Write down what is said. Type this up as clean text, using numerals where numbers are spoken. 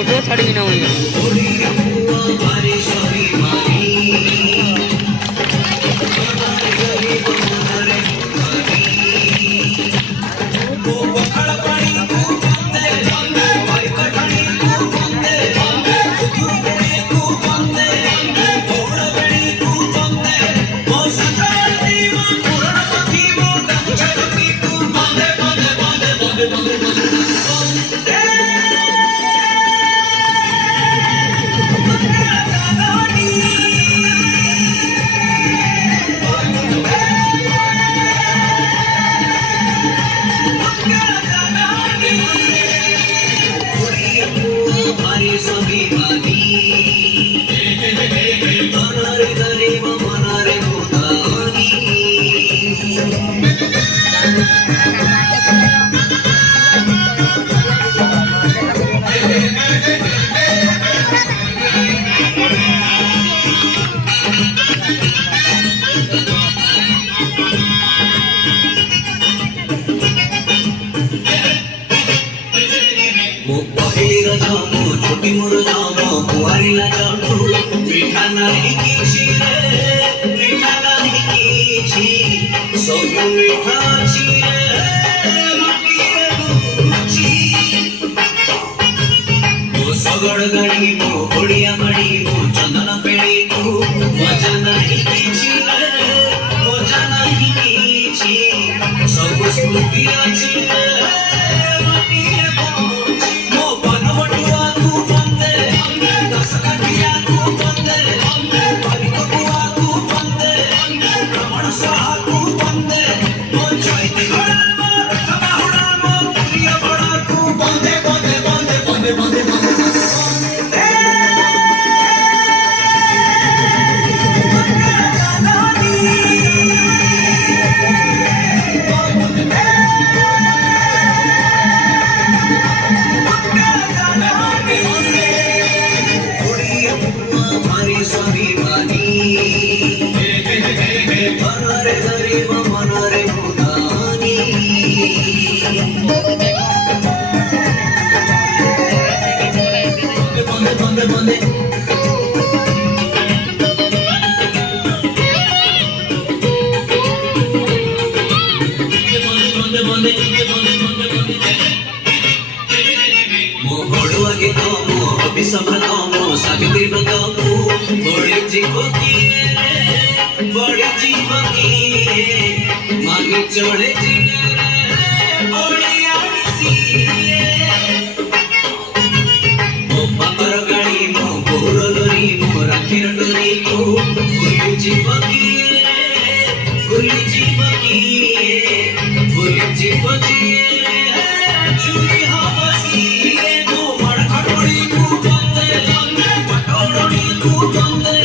ওঠো ছাড়বি না ওই छोटी मोर जामो कुआरी ला जामो मीठा नहीं किछि रे मीठा नहीं किछि सब मीठा छी रे माटी रे गुची ओ सगड़ गाड़ी मो ओडिया माड़ी मो चंदन पेड़ी को मजा नहीं किछि रे मजा नहीं किछि सब स्मृति अछि रे माटी रे गुची मो बनवटुआ चढ़े मो बापर गाड़ी मो बोर डोरी मो राखीर डोरी को भूली जीव चुरी हसी मो मड़खड़ोड़ी को बंदे पटोड़ी को बंदे